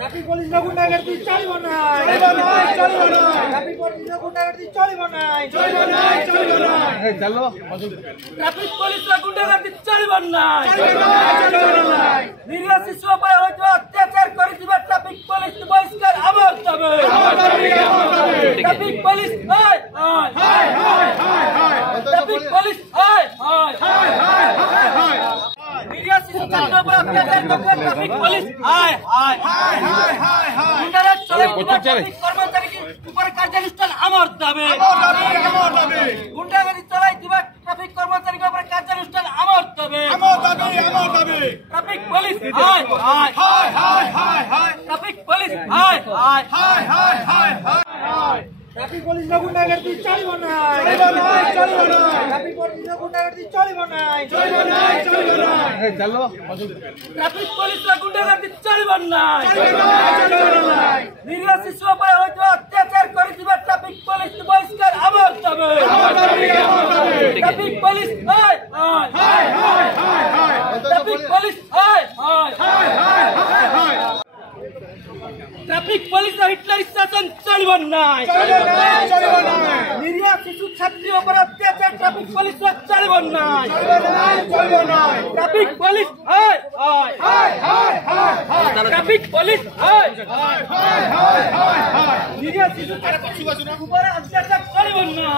Traffic police না গুন্ডাগর্দি চলবে না ট্রাফিক পুলিশ না গুন্ডাগর্দি চলবে না চলো ট্রাফিক পুলিশ না গুন্ডাগর্দি চলবে না নিরীহ শিশু উপরে হয়তো অত্যাচার করে দিবে ট্রাফিক পুলিশ বহিষ্কার আমার দাবি ট্রাফিক পুলিশ ট্রাফিক পুলিশ নিরীহ শিশু উপরে অত্যাচার করে ট্রাফিক পুলিশ গুন্ডারা চলে ট্রাফিক কর্মচারীর উপরে কার্যানুষ্ঠান আমার দাবি গুন্ডাগিরি চলাই দিবা ট্রাফিক কর্মচারীর উপরে কার্যানুষ্ঠান আমার দাবি traffic police traffic police traffic police না গুন্ডাগর্দি চলবে না ট্রাফিক পুলিশ না গুন্ডাগর্দি চলবে না চলো ট্রাফিক পুলিশ না গুন্ডাগর্দি চলবে না নিরীহ শিশু উপরে হয়তো অত্যাচার করে দিবে ট্রাফিক পুলিশ বহিষ্কার আমার দাবি traffic police traffic police traffic police Hitler শাসন চলবে না নিরীহ শিশু ছাত্রীর উপর অত্যাচার ট্রাফিক পুলিশ চলবে না ট্রাফিক পুলিশ ট্রাফিক পুলিশ নিরীহ শিশু ছাত্রীর উপর অত্যাচার চলবে না।